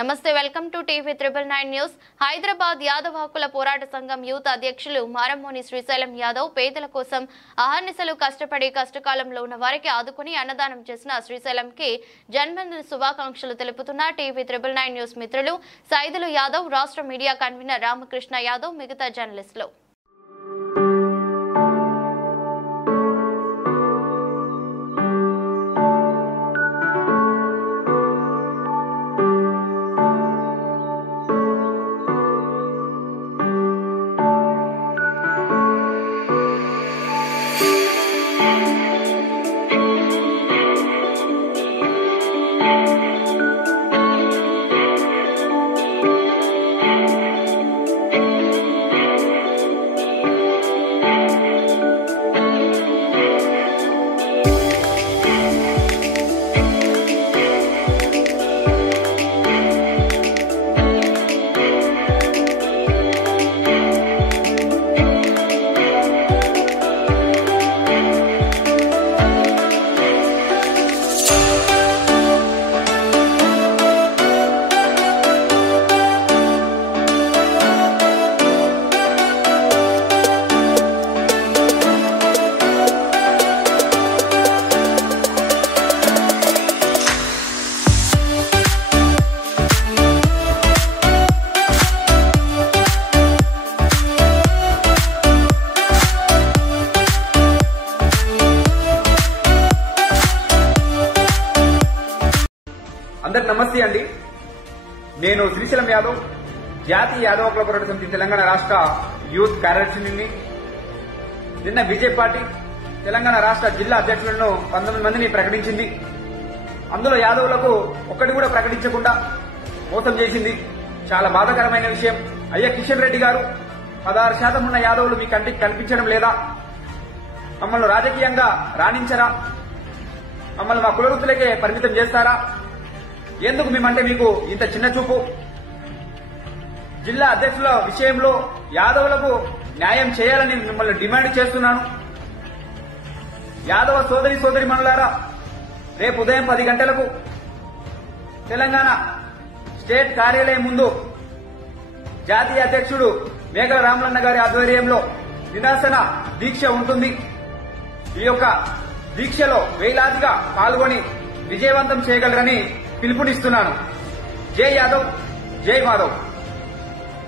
నమస్తే welcome to TV 999 news. Hyderabad Yadav హక్కుల పోరాట సంఘం యూత్ అధ్యక్షులు మారమోని శ్రీశైలం యాదవ్ పేదల కోసం అహర్నిశలు కష్టపడి కష్టకాలంలో ఉన్న వారికి ఆదుకుని అన్నదానం చేసిన శ్రీశైలంకి జన్మదిన శుభాకాంక్షలు తెలుపుతున్న టీవీ 999 న్యూస్ మిత్రులు సైదులు యాదవ్, రాష్ట్ర మీడియా కన్వీనర్ రామకృష్ణ యాదవ్, మిగతా జర్నలిస్టులు. అందరికి నమస్తే అండి. నేను శ్రీశైలం యాదవ్, జాతీయ యాదవ్ హక్కుల పోరాట సమితి తెలంగాణ రాష్ట్ర యూత్ కార్యదర్శిని. నిన్న బీజేపీ పార్టీ తెలంగాణ రాష్ట్ర జిల్లా అధ్యక్షులను 19 మందిని ప్రకటించింది. అందులో యాదవులకు ఒక్కటి కూడా ప్రకటించకుండా మోసం చేసింది. చాలా బాధాకరమైన విషయం. అయ్యా కిషన్ రెడ్డి గారు, 16% ఉన్న యాదవులు మీ కంటికి కనిపించడం లేదా? మమ్మల్ని రాజకీయంగా రాణించరా? మమ్మల్ని మా కులవృత్తులకే పరిమితం చేస్తారా? ఎందుకు మేమంటే మీకు ఇంత చిన్న చూపు? జిల్లా అధ్యక్షుల విషయంలో యాదవులకు న్యాయం చేయాలని మిమ్మల్ని డిమాండ్ చేస్తున్నాను. యాదవ సోదరి మనులారా, రేపు ఉదయం 10 గంటలకు తెలంగాణ స్టేట్ కార్యాలయం ముందు జాతీయ అధ్యక్షుడు మేఘల రామలన్న గారి ఆధ్వర్యంలో నిరాసన దీక్ష ఉంటుంది. ఈ యొక్క దీక్షలో వేలాదిగా పాల్గొని విజయవంతం చేయగలరని పిలుపునిస్తున్నాను. జై యాదవ్, జై మాధవ్.